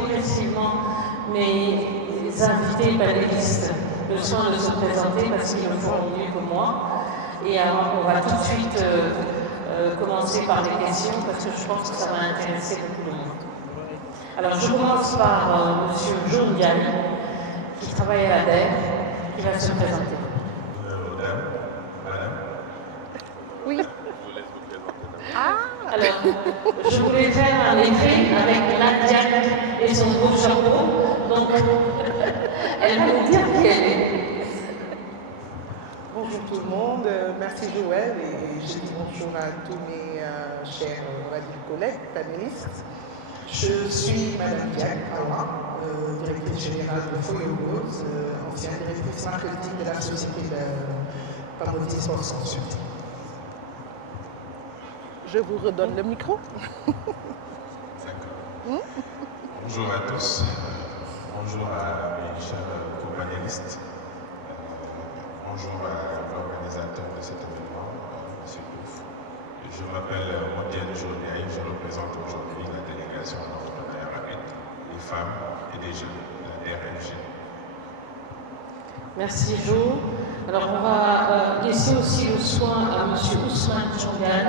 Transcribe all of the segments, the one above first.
progressivement mes invités panélistes le soin de se présenter parce qu'ils le font mieux que moi. Et on va tout de suite commencer par les questions parce que je pense que ça va intéresser beaucoup de monde. Alors je commence par Monsieur Jaune Diagne, qui travaille à l'ADER, qui va se présenter. Madame. Oui. Je vous laisse vous présenter. Ah. Alors, je voulais faire un effet avec Nadia et son beau chapeau, donc elle va nous dire qui elle est. Bonjour tout le monde, merci Joël et je dis bonjour à tous mes chers collègues, panélistes. Je suis Madame Diagne Awa, directrice générale de Foyer Rose, ancienne directrice marketing de la société de Pamodis Sport Sanction. Je vous redonne le micro. D'accord. Bonjour à tous. Bonjour à mes chers co-panélistes. Bonjour à l'organisateur de cet événement, M. Pouf. Je m'appelle Mondienne Journiaï, je représente aujourd'hui la délégation d'entrepreneuriat rapide, des femmes et des jeunes, la DRFG. Merci Jo. Alors on va laisser aussi le soin à M. Ousmane Tchongan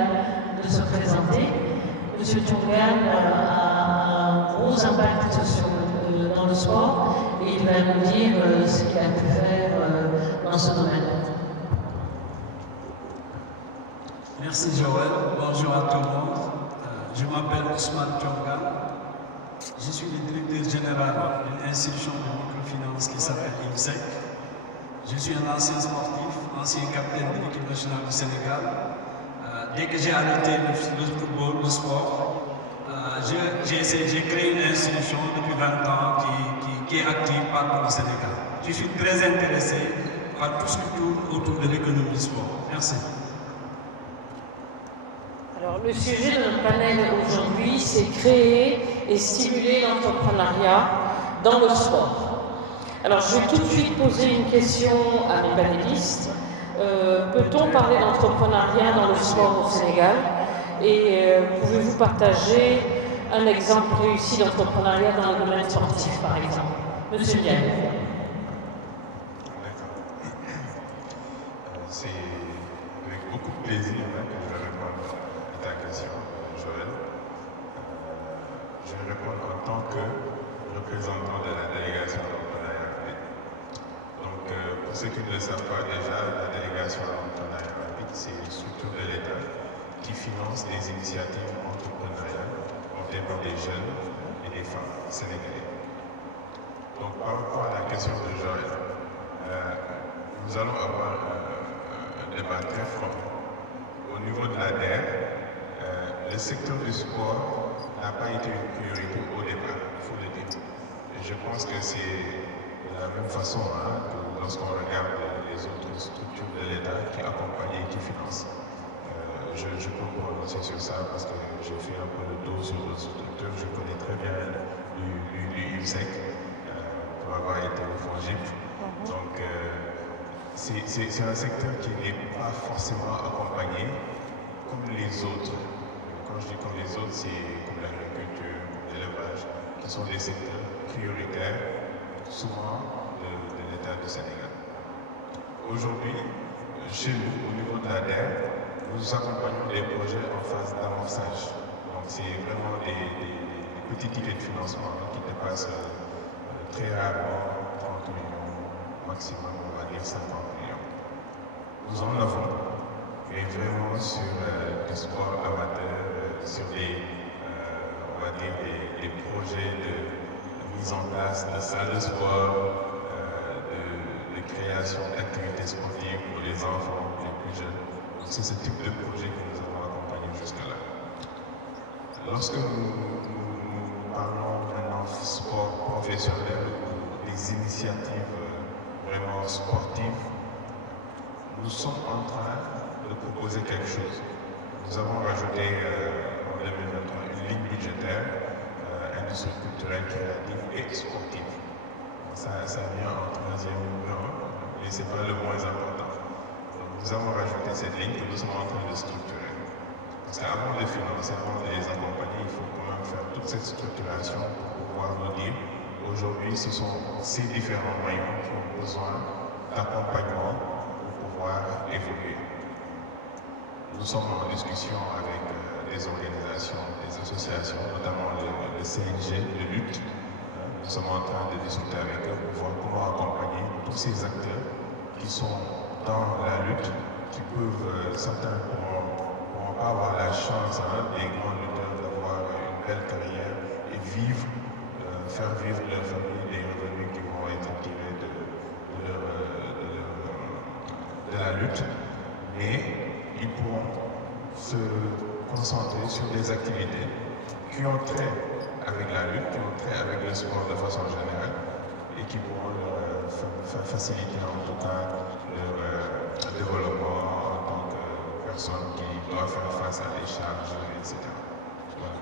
de se présenter. M. Tchongan a un gros impact dans le sport et il va nous dire ce qu'il a pu faire dans ce domaine. Merci Joël, bonjour à tout le monde. Je m'appelle Ousmane Tchongan. Je suis le directeur général d'une institution de microfinance qui s'appelle IMSEC. Je suis un ancien sportif, ancien capitaine de l'équipe nationale du Sénégal. Dès que j'ai arrêté le football, le sport, j'ai créé une institution depuis 20 ans qui est active partout au Sénégal. Je suis très intéressé par tout ce qui tourne autour de l'économie du sport. Merci. Alors, le sujet de notre panel aujourd'hui, c'est créer et stimuler l'entrepreneuriat dans le sport. Alors, je vais tout de suite poser une question à mes panélistes. Peut-on parler d'entrepreneuriat dans le sport au Sénégal? Et pouvez-vous partager un exemple réussi d'entrepreneuriat dans le domaine sportif, par exemple? Monsieur Diagne. D'accord. C'est avec beaucoup de plaisir que je vais répondre à ta question, Joël. Je vais répondre en tant que représentant de la délégation d'entrepreneuriat rapide. Donc, pour ceux qui ne le savent pas déjà, la délégation d'entrepreneuriat rapide, c'est une structure de l'État qui finance des initiatives entrepreneuriales portées par des jeunes et des femmes sénégalais. Donc, par rapport à la question de Joël, nous allons avoir un débat très fort. Au niveau de l'ADER, le secteur du sport n'a pas été une priorité au départ, il faut le dire. Et je pense que c'est de la même façon que lorsqu'on regarde les autres structures de l'État qui accompagnent et qui financent. Je peux me prononcer sur ça parce que j'ai fait un peu le tour sur d'autres structures. Je connais très bien l'UISEC pour avoir été au FONGIP. Donc, c'est un secteur qui n'est pas forcément accompagné comme les autres. Quand je dis comme les autres, c'est comme l'agriculture, l'élevage, qui sont des secteurs prioritaires, souvent de l'État du Sénégal. Aujourd'hui, chez nous, au niveau de l'ADER, nous accompagnons des projets en phase d'amorçage. Donc, c'est vraiment des petits tickets de financement qui dépassent très rarement 30 millions, maximum, on va dire 50 millions. Nous en avons, mais vraiment sur du sport amateur, sur on va dire des projets de mise en place de salles de sport, de création d'activités sportives pour les enfants les plus jeunes. C'est ce type de projet que nous avons accompagné jusqu'à là. Lorsque nous parlons maintenant sport professionnel ou des initiatives vraiment sportives, nous sommes en train de proposer quelque chose. Nous avons rajouté en 2023 une ligne budgétaire, industrie culturelle, créative et sportive. Ça vient en troisième rang, mais ce n'est pas le moins important. Donc, nous avons rajouté cette ligne que nous sommes en train de structurer. Parce qu'avant de financer, avant de les accompagner, il faut quand même faire toute cette structuration pour pouvoir nous dire aujourd'hui, ce sont ces différents maillons qui ont besoin d'accompagnement pour pouvoir évoluer. Nous sommes en discussion avec des organisations, des associations, notamment le CNG de lutte. Nous sommes en train de discuter avec eux pour voir comment accompagner tous ces acteurs qui sont dans la lutte, qui peuvent, certains pourront pas avoir la chance, des grands lutteurs, d'avoir une belle carrière et vivre, faire vivre leur famille des revenus qui vont être tirés de la lutte. Mais ils pourront se concentrer sur des activités qui ont trait avec la lutte, qui ont trait avec le sport de façon générale et qui pourront leur faciliter en tout cas leur développement en tant que personne qui doit faire face à des charges, etc. Voilà.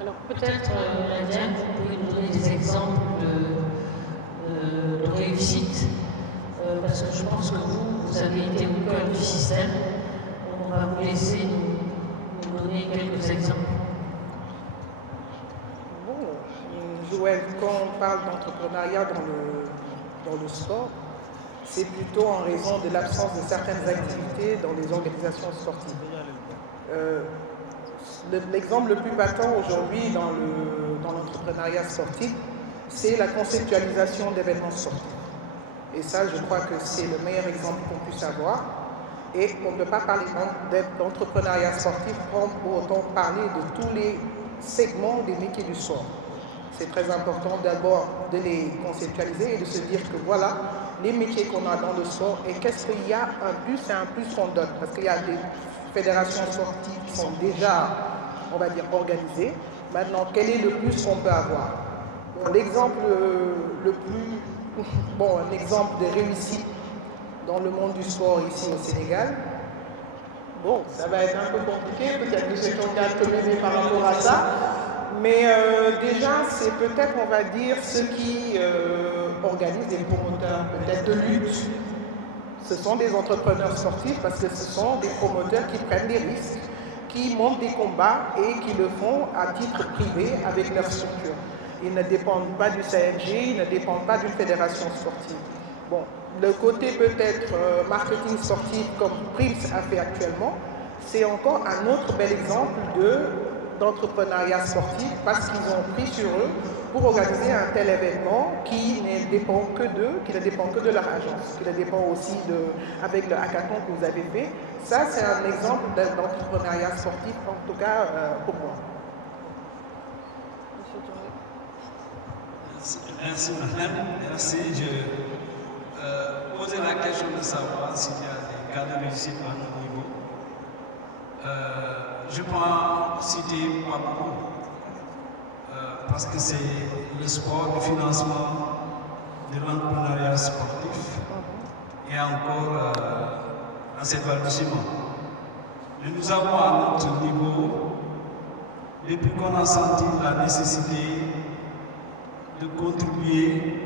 Alors peut-être, Nadia, vous pouvez nous donner des exemples de réussite, parce que je pense que vous avez été au cœur du système. On va vous laisser nous donner quelques exemples. Joël, quand on parle d'entrepreneuriat dans le sport, c'est plutôt en raison de l'absence de certaines activités dans les organisations sportives. L'exemple le plus patent aujourd'hui dans l'entrepreneuriat sportif, c'est la conceptualisation d'événements sportifs. Et ça, je crois que c'est le meilleur exemple qu'on puisse avoir. Et on ne peut pas parler d'entrepreneuriat sportif sans pour autant parler de tous les segments des métiers du sport. C'est très important d'abord de les conceptualiser et de se dire que voilà les métiers qu'on a dans le sport et qu'est-ce qu'il y a un plus, c'est un plus qu'on donne. Parce qu'il y a des fédérations sportives qui sont déjà, on va dire, organisées. Maintenant, quel est le plus qu'on peut avoir? L'exemple le plus, un exemple de réussite dans le monde du sport ici au Sénégal, ça va être un peu compliqué, peut-être que M. Tongal peut m'aider par rapport à ça. Mais déjà, c'est peut-être, on va dire, ceux qui organisent des promoteurs peut-être de lutte. Ce sont des entrepreneurs sportifs parce que ce sont des promoteurs qui prennent des risques, qui montent des combats et qui le font à titre privé avec leur structure. Ils ne dépendent pas du CNG, ils ne dépendent pas d'une fédération sportive. Bon, le côté peut-être marketing sportif comme Prims a fait actuellement, c'est encore un autre bel exemple d'entrepreneuriat sportif parce qu'ils ont pris sur eux pour organiser un tel événement qui ne dépend que d'eux, qui ne dépend que de leur agence, qui ne dépend aussi avec le hackathon que vous avez fait. Ça, c'est un exemple d'entrepreneuriat sportif, en tout cas pour moi. Merci madame, merci. Je posais la question de savoir s'il y a des cas de réussite à notre niveau. Je peux citer pas beaucoup, parce que c'est le sport, le financement de l'entrepreneuriat sportif et encore à cet balbutiement. Mais nous avons à notre niveau, depuis qu'on a senti la nécessité de contribuer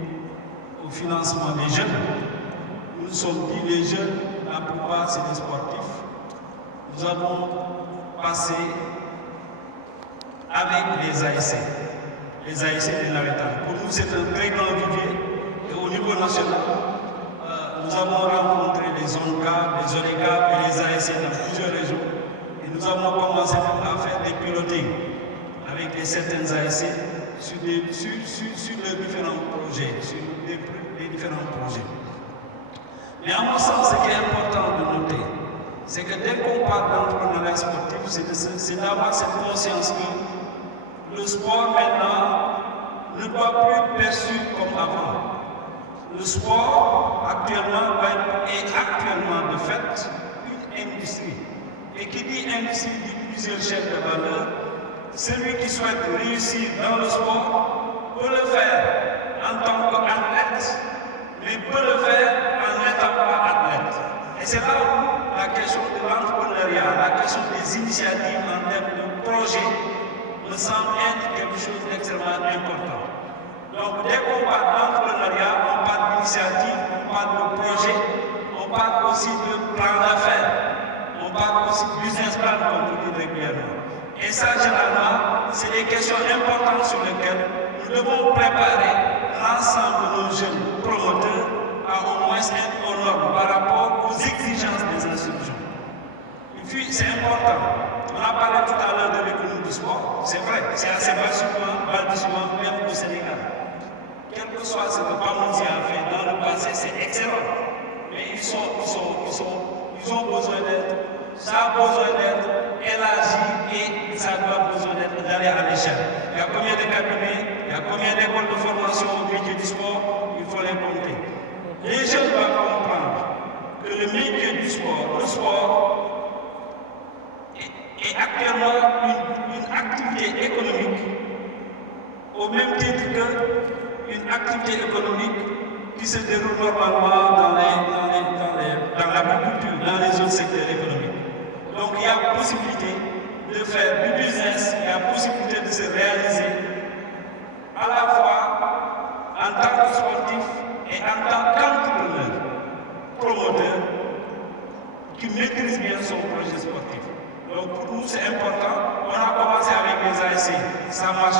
au financement des jeunes, nous nous sommes dit les jeunes, la plupart c'est des sportifs. Nous avons passé avec les ASC de Navetan. Pour nous, c'est un très grand vivier. Et au niveau national, nous avons rencontré les ONCA, les ONECA et les ASC dans plusieurs régions. Et nous avons commencé à faire des pilotings avec certaines ASC sur les différents projets, les différents projets. Mais à mon sens, ce qui est important de noter, c'est que dès qu'on parle d'entrepreneuriat sportif, c'est d'avoir cette conscience que le sport maintenant ne doit plus être perçu comme avant. Le sport actuellement est actuellement de fait une industrie. Et qui dit industrie dit plusieurs chaînes de valeur. Celui qui souhaite réussir dans le sport peut le faire en tant qu'athlète, mais peut le faire en n'étant pas athlète. Et c'est là où la question de l'entrepreneuriat, la question des initiatives en termes de projets me semble être quelque chose d'extrêmement important. Donc dès qu'on parle d'entrepreneuriat, on parle d'initiative, on parle de projet, on parle aussi de plan d'affaires, on parle aussi de business plan comme vous dites régulièrement. Et ça, généralement, c'est des questions importantes sur lesquelles nous devons préparer l'ensemble de nos jeunes promoteurs à au moins être aux normes par rapport aux exigences des institutions. Et puis, c'est important. On a parlé tout à l'heure de l'économie du sport. C'est vrai, c'est assez balbutiement même au Sénégal. Quel que soit ce que Pamouzi a fait dans le passé, c'est excellent. Mais ils ont besoin d'être, ça a besoin d'être élargi et ça doit besoin d'être d'aller à l'échelle. Il y a combien de cabinets, il y a combien d'écoles de formation au métier du sport, il faut les compter. Les jeunes doivent comprendre que le métier du sport, le sport, est actuellement une activité économique au même titre qu'une activité économique qui se déroule normalement dans l'agriculture, dans les autres secteurs économiques. Donc il y a possibilité de faire du business, il y a possibilité de se réaliser à la fois en tant que sportif et en tant qu'entrepreneur, promoteur, qui maîtrise bien son projet sportif. Donc pour nous c'est important, on a commencé avec les ASC, ça marche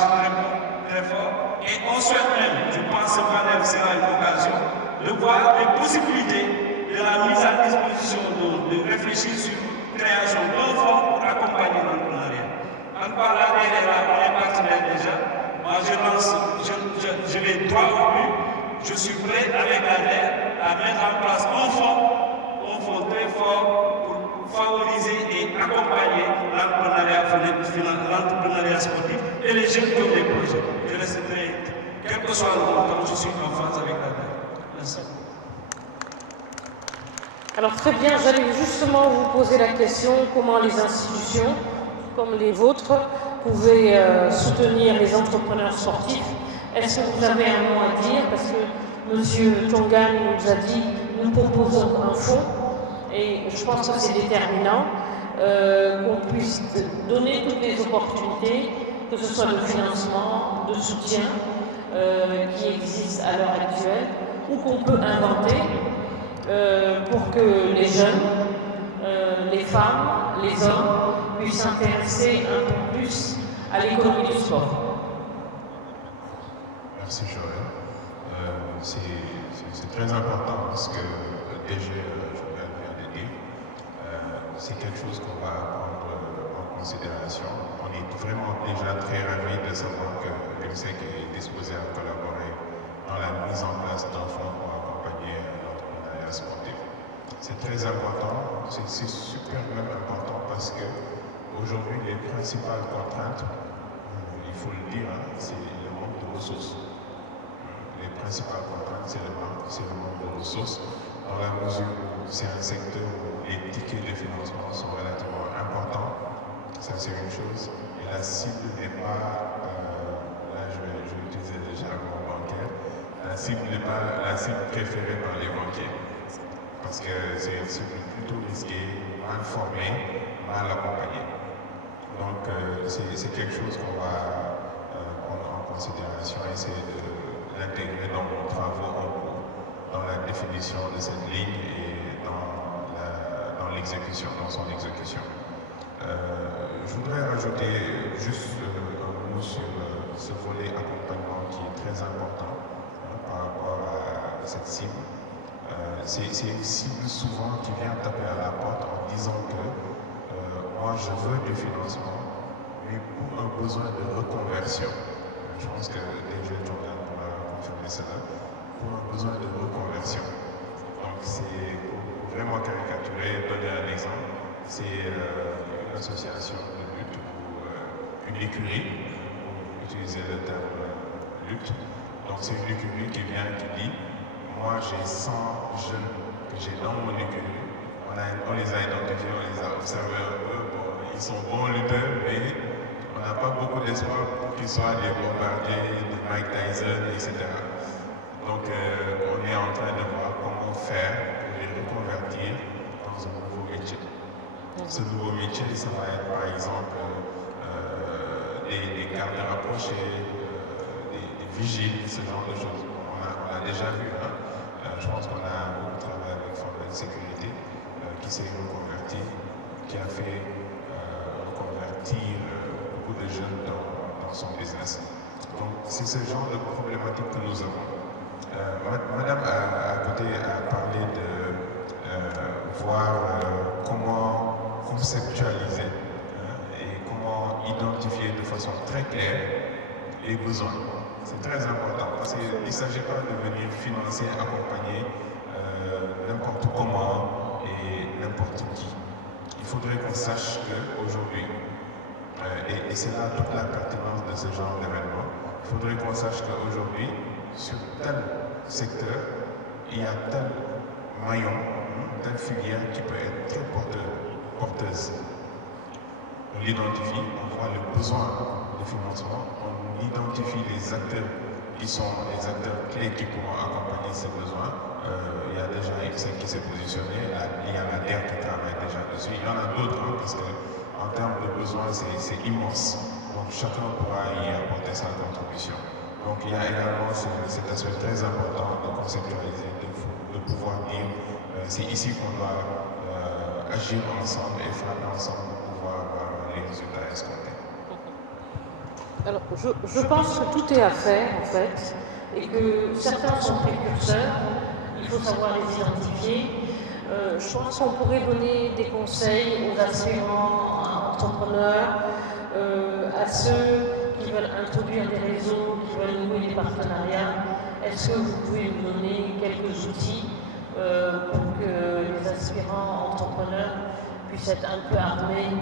très fort, et on souhaite même, je pense que ce panel sera une occasion, de voir les possibilités de la mise à disposition, de réfléchir sur la création d'un fonds pour accompagner l'entrepreneuriat. En parlant d'elle, on est partenaire déjà, moi je vais droit au but, je suis prêt avec l'ADER à mettre en place un fonds très fort pour favoriser et accompagner l'entrepreneuriat sportif et les jeunes qui ont des projets. Je resterai, quel que soit le montant, je suis en phase avec l'ADER. Merci. Alors très bien, j'allais justement vous poser la question comment les institutions, comme les vôtres, pouvaient soutenir les entrepreneurs sportifs. Est-ce que vous avez un mot à dire? Parce que M. Tongan nous a dit, nous proposons un fonds, et je pense que c'est déterminant, qu'on puisse donner toutes les opportunités, que ce soit de financement, de soutien, qui existent à l'heure actuelle, ou qu'on peut inventer, pour que les jeunes, les femmes, les hommes puissent s'intéresser un peu plus à l'économie du sport. Merci Joël. C'est très important parce que DG Joël vient de dire, c'est quelque chose qu'on va prendre en considération. On est vraiment déjà très ravis de savoir que l'UNSEC est disposé à collaborer dans la mise en place d'un fonds pour accompagner l'entrepreneuriat sportif. C'est très important, c'est super même important parce que aujourd'hui les principales contraintes, il faut le dire, c'est le manque de ressources. Les principales contraintes, c'est le manque de ressources, dans la mesure où c'est un secteur où les tickets de financement sont relativement importants. Ça, c'est une chose. Et la cible n'est pas, là je vais utiliser déjà le mot bancaire, la cible n'est pas la cible préférée par les banquiers. Parce que c'est une cible plutôt risquée, mal formée, mal accompagnée. Donc, c'est quelque chose qu'on va prendre en considération et essayer de l'intégrer dans nos travaux en cours, dans la définition de cette ligne et dans l'exécution, dans son exécution. Je voudrais rajouter juste un mot sur ce volet accompagnement qui est très important par rapport à cette cible. C'est une cible souvent qui vient taper à la porte en disant que moi je veux du financement, mais pour un besoin de reconversion. Je pense que les jeunes journalistes pourront confirmer cela, pour un besoin de reconversion. Donc c'est pour vraiment caricaturer, donner un exemple, c'est une association de lutte ou une écurie, pour utiliser le terme lutte. Donc c'est une écurie qui vient, qui dit moi j'ai 100 jeunes que j'ai dans mon écurie, on les a identifiés, on les a observés un peu, bon, ils sont bons lutteurs, mais on n'a pas beaucoup d'espoir pour qu'ils soient des bombardiers, des Mike Tyson, etc. Donc on est en train de voir comment faire pour les reconvertir dans un nouveau métier. Ce nouveau métier, ça va être par exemple des gardes rapprochés, des vigiles, ce genre de choses. On a déjà vu, hein? Je pense qu'on a beaucoup travaillé avec Forêt de Sécurité qui s'est reconverti, qui a fait reconvertir beaucoup de jeunes dans son business. Donc c'est ce genre de problématique que nous avons. Madame à côté a parlé de voir comment conceptualiser et comment identifier de façon très claire les besoins. C'est très important parce qu'il ne s'agit pas de venir financer, accompagner n'importe comment et n'importe qui. Il faudrait qu'on sache qu'aujourd'hui, et c'est là toute la pertinence de ce genre d'événement, il faudrait qu'on sache qu'aujourd'hui, sur tel secteur, il y a tel maillon, telle filière qui peut être très porteuse. On l'identifie, on voit le besoin de financement, on identifie les acteurs qui sont les acteurs clés qui pourront accompagner ces besoins. Il y a déjà IMSEC qui s'est positionné, il y a la DER qui travaille déjà dessus, il y en a d'autres parce qu'en termes de besoins c'est immense. Donc chacun pourra y apporter sa contribution. Donc il y a également cet aspect très important de conceptualiser, de pouvoir dire c'est ici qu'on doit agir ensemble et frapper ensemble pour pouvoir avoir les résultats escomptés. Alors, je pense que tout est à faire, en fait, et que certains sont précurseurs, il faut savoir les identifier. Je pense qu'on pourrait donner des conseils aux aspirants entrepreneurs, à ceux qui veulent introduire des réseaux, qui veulent nouer des partenariats. Est-ce que vous pouvez nous donner quelques outils pour que les aspirants entrepreneurs puissent être un peu armés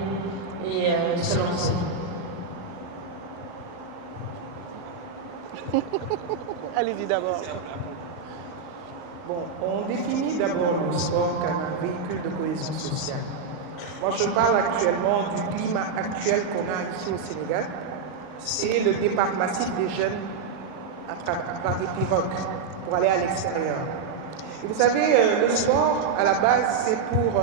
et se lancer? Allez-y d'abord. Bon, on définit d'abord le sport comme un véhicule de cohésion sociale. Moi, je parle actuellement du climat actuel qu'on a ici au Sénégal. C'est le départ massif des jeunes par des pirogues pour aller à l'extérieur. Et vous savez, le sport, à la base, c'est pour,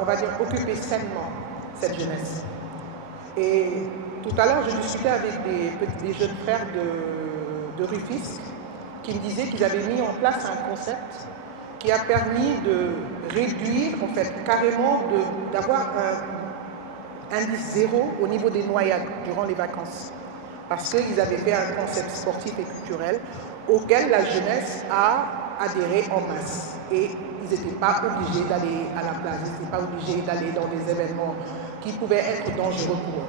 on va dire, occuper sainement cette jeunesse. Et tout à l'heure, je discutais avec des jeunes frères de Rufisque qui me disaient qu'ils avaient mis en place un concept qui a permis de réduire, en fait, carrément d'avoir un indice zéro au niveau des noyades durant les vacances. Parce qu'ils avaient fait un concept sportif et culturel auquel la jeunesse a adhéré en masse. Et ils n'étaient pas obligés d'aller à la plage, ils n'étaient pas obligés d'aller dans des événements qui pouvaient être dangereux pour eux.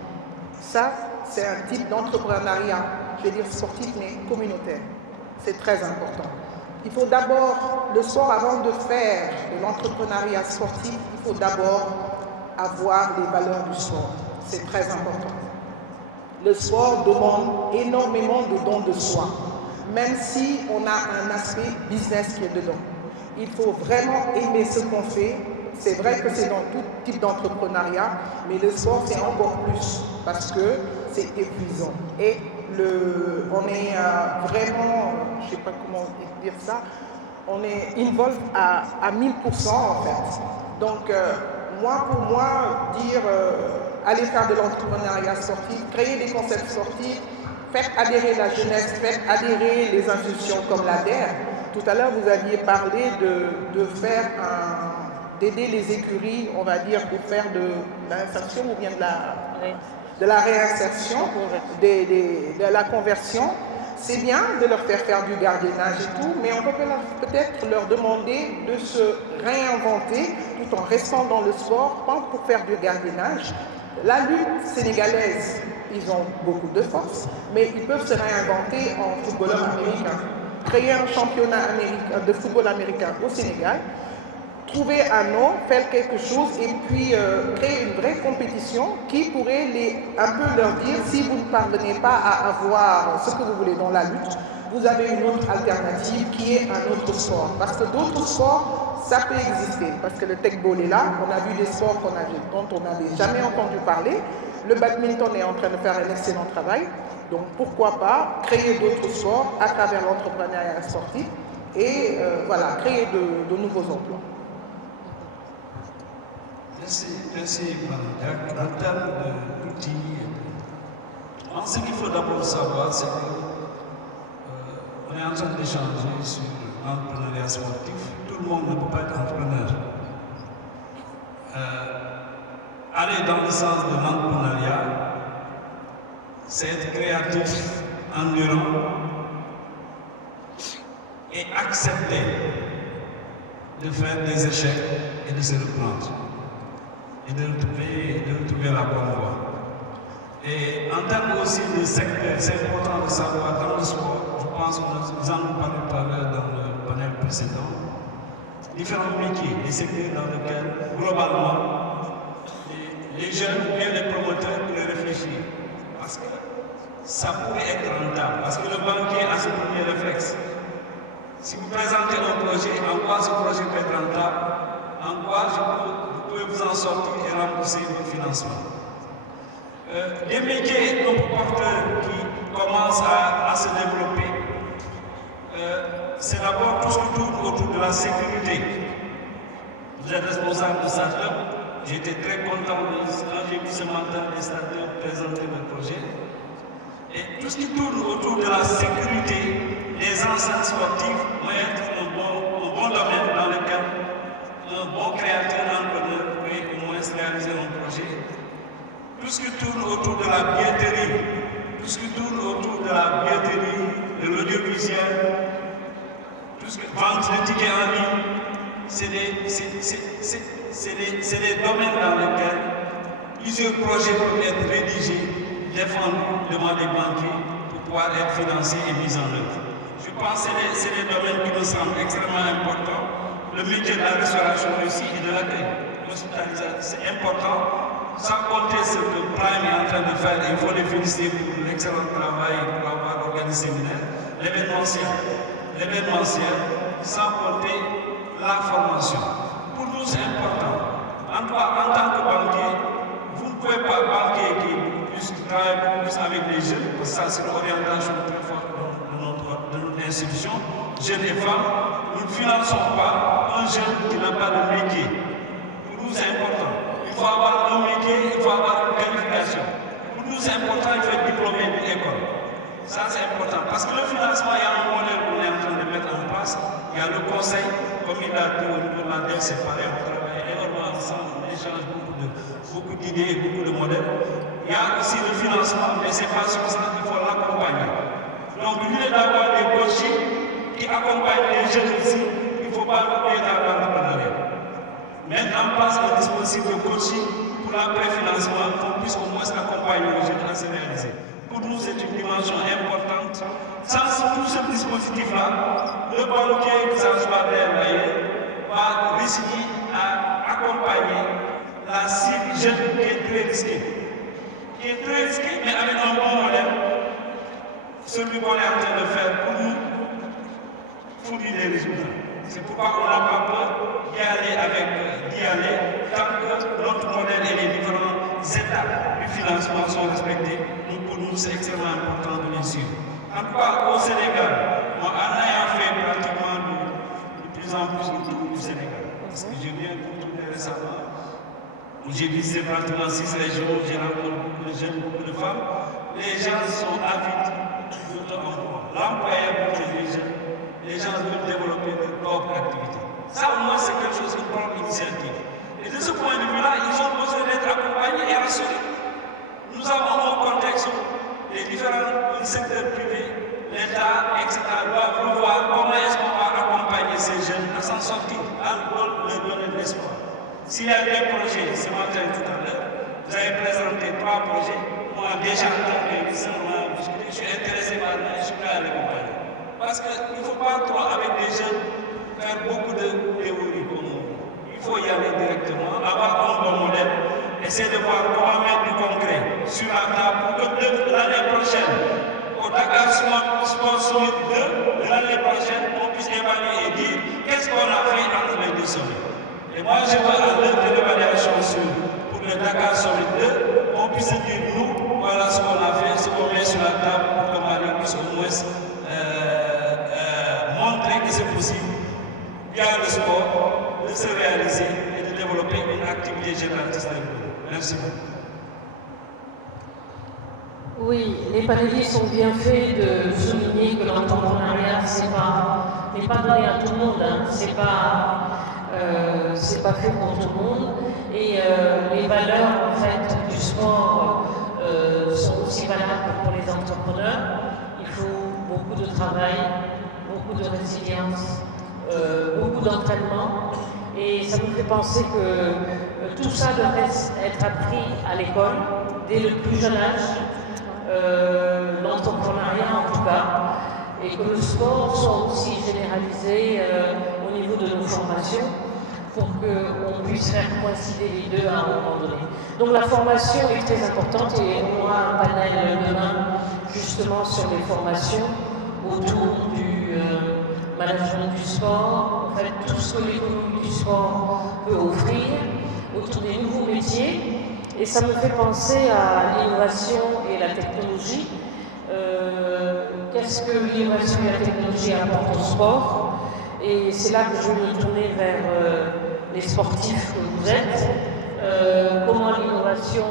Ça, c'est un type d'entrepreneuriat, je vais dire sportif, mais communautaire. C'est très important. Il faut d'abord, le sport, avant de faire de l'entrepreneuriat sportif, il faut d'abord avoir les valeurs du sport. C'est très important. Le sport demande énormément de dons de soi, même si on a un aspect business qui est dedans. Il faut vraiment aimer ce qu'on fait. C'est vrai que c'est dans tout type d'entrepreneuriat, mais le sport, c'est encore plus, parce que c'est épuisant. Et on est vraiment, je ne sais pas comment dire ça, on est involve à 1000% en fait. Donc, pour moi, dire aller faire de l'entrepreneuriat sportif, créer des concepts sportifs, faire adhérer la jeunesse, faire adhérer les institutions comme la DER. Tout à l'heure, vous aviez parlé d'aider les écuries, on va dire, pour faire de l'insertion ou bien de la réinsertion, de la conversion. C'est bien de leur faire du gardiennage et tout, mais on peut peut-être leur demander de se réinventer tout en restant dans le sport, pas pour faire du gardiennage. La lutte sénégalaise, ils ont beaucoup de force, mais ils peuvent se réinventer en footballeur américain. Créer un championnat de football américain au Sénégal, trouver un nom, faire quelque chose et puis créer une vraie compétition qui pourrait un peu leur dire si vous ne parvenez pas à avoir ce que vous voulez dans la lutte, vous avez une autre alternative qui est un autre sport. Parce que d'autres sports, ça peut exister. Parce que le tech-ball est là, on a vu des sports dont on n'avait jamais entendu parler. Le badminton est en train de faire un excellent travail. Donc pourquoi pas créer d'autres sports à travers l'entrepreneuriat sportif et créer de nouveaux emplois. Merci, Madame. En termes d'outils, ce qu'il faut d'abord savoir, c'est qu'on est en train d'échanger sur l'entrepreneuriat sportif. Tout le monde ne peut pas être entrepreneur. Aller dans le sens de l'entrepreneuriat, c'est être créatif endurant et accepter de faire des échecs et de se reprendre et de retrouver la bonne voie. Et en termes aussi de secteur, c'est important de savoir dans le sport, je pense que nous en avons parlé tout à l'heure dans le panel précédent, différents métiers, les secteurs dans lesquels globalement les jeunes ou bien les promoteurs pourraient réfléchir. Parce que ça pourrait être rentable, parce que le banquier a ce premier réflexe. Si vous présentez un projet, en quoi ce projet peut être rentable, en quoi vous pouvez vous en sortir et rembourser votre financement. Les métiers non porteurs qui commencent à se développer, c'est d'abord tout ce qui tourne autour de la sécurité. Vous êtes responsable de start-up. J'étais très content quand j'ai vu ce matin les start-up présenter le projet. Et tout ce qui tourne autour de la sécurité des enceintes sportives va être un bon domaine dans lequel un bon créateur entrepreneur pourrait au moins réaliser un projet. Tout ce qui tourne autour de la billetterie, tout ce qui tourne autour de la billetterie, de l'audiovisuel, tout ce qui vente de tickets en ligne, c'est des domaines dans lesquels plusieurs projets peuvent être rédigés, défendus devant des banquiers pour pouvoir être financés et mis en œuvre. Je pense que c'est des domaines qui me semblent extrêmement importants. Le métier de la restauration aussi et de l'accueil, l'hospitalisation, c'est important. Sans compter ce que Prime est en train de faire, il faut les féliciter pour l'excellent travail pour avoir organisé ce séminaire. L'événementiel, sans compter la formation. Pour nous, c'est important. En tant que banquier, vous ne pouvez pas banquier qui travaille beaucoup plus avec les jeunes, parce que ça, c'est l'orientation très forte de notre institution. Jeunes et femmes, nous ne finançons pas un jeune qui n'a pas de métier. Pour nous, c'est important. Il faut avoir un métier, il faut avoir une qualification. Pour nous, c'est important, il faut être diplômé d'une école. Ça, c'est important. Parce que le financement, il y a un modèle qu'on est en train de mettre en place. Il y a le conseil, comme il a dit au niveau de l'ADEC, c'est pareil, on travaille énormément ensemble, on échange beaucoup d'idées et beaucoup de modèles. Il y a aussi le financement, mais ce n'est pas suffisant, il faut l'accompagner. Donc, l'idée d'avoir des coachs qui accompagnent les jeunes ici, il ne faut pas l'oublier dans l'entrepreneuriat. Mettre en place un dispositif de coaching pour l'après-financement, pour qu'on puisse au moins accompagner les jeunes à se réaliser. Pour nous, c'est une dimension importante. Sans tout ce dispositif-là, le banquier, que ça soit va risquer à accompagner la cible jeune qui est très risquée. Mais avec un bon modèle, celui qu'on est en train de faire pour nous, fournit des résultats. C'est pourquoi on n'a pas peur d'y aller tant que notre modèle et les différentes étapes du financement sont respectées. Pour nous, c'est extrêmement important de les suivre. En tout cas, au Sénégal, moi, en ayant fait pratiquement de plus en plus le tour du Sénégal, parce que je viens pour tourner récemment, où j'ai visité pratiquement 6 régions, j'ai rencontré beaucoup de jeunes, beaucoup de femmes, les gens sont avides de l'emploi. L'employeur pour les jeunes, les gens veulent développer leur propre activité. Ça, au moins, c'est quelque chose, une propre initiative. Et de ce point de vue-là, ils ont besoin d'être accompagnés et rassurés. Nous avons un contexte où les différents secteurs privés, l'État, etc., doivent revoir comment est-ce qu'on va accompagner ces jeunes à s'en sortir, à leur donner de l'espoir. S'il y a des projets, ce matin tout à l'heure, vous avez présenté 3 projets. Moi, déjà, je suis intéressé par le je suis prêt à l'accompagner. Parce qu'il ne faut pas trop, avec des jeunes, faire beaucoup de théories comme nous. Il faut y aller directement, avoir un bon modèle, essayer de voir comment mettre du concret sur la table pour que l'année prochaine, au Dakar Sport Summit 2, l'année prochaine, on puisse évaluer et dire qu'est-ce qu'on a fait entre les 2 sommets. Et moi, je veux à l'heure de l'évaluation pour le Dakar Summit 2, on puisse dire nous, voilà ce qu'on a fait, ce qu'on met sur la table pour que Mali puisse au moins montrer que c'est possible, via le sport, de se réaliser et de développer une activité génératrice de Merci beaucoup. Oui, les panélistes ont bien fait de souligner que l'entrepreneuriat n'est pas donné à tout le monde, hein. C'est pas fait pour tout le monde. Et les valeurs en fait du sport sont aussi valables pour les entrepreneurs. Il beaucoup de travail, beaucoup de résilience, beaucoup d'entraînement. Et ça me fait penser que tout ça devrait être appris à l'école, dès le plus jeune âge, l'entrepreneuriat en tout cas, et que le sport soit aussi généralisé au niveau de nos formations pour qu'on puisse faire coïncider les deux à un moment donné. Donc la formation est très importante et on aura un panel demain justement sur les formations autour du management du sport, en fait tout ce que l'économie du sport peut offrir, autour des nouveaux métiers. Et ça me fait penser à l'innovation et la technologie. Qu'est-ce que l'innovation et la technologie apportent au sport? Et c'est là que je veux me tourner vers les sportifs que vous êtes. Comment l'innovation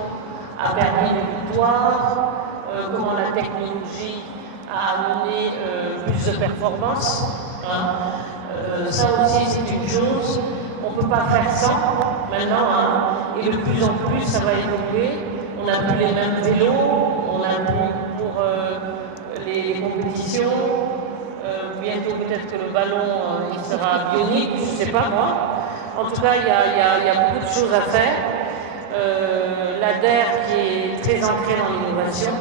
a permis des victoires, comment la technologie a amené plus de performance. Ça aussi c'est une chose, on ne peut pas faire sans maintenant, et de plus en plus ça va évoluer. On n'a plus les mêmes vélos, on n'a plus pour les compétitions. Bientôt peut-être que le ballon il sera bionique, je ne sais pas moi. En tout cas, il y a beaucoup de choses à faire. L'ADER qui est très ancrée dans l'innovation,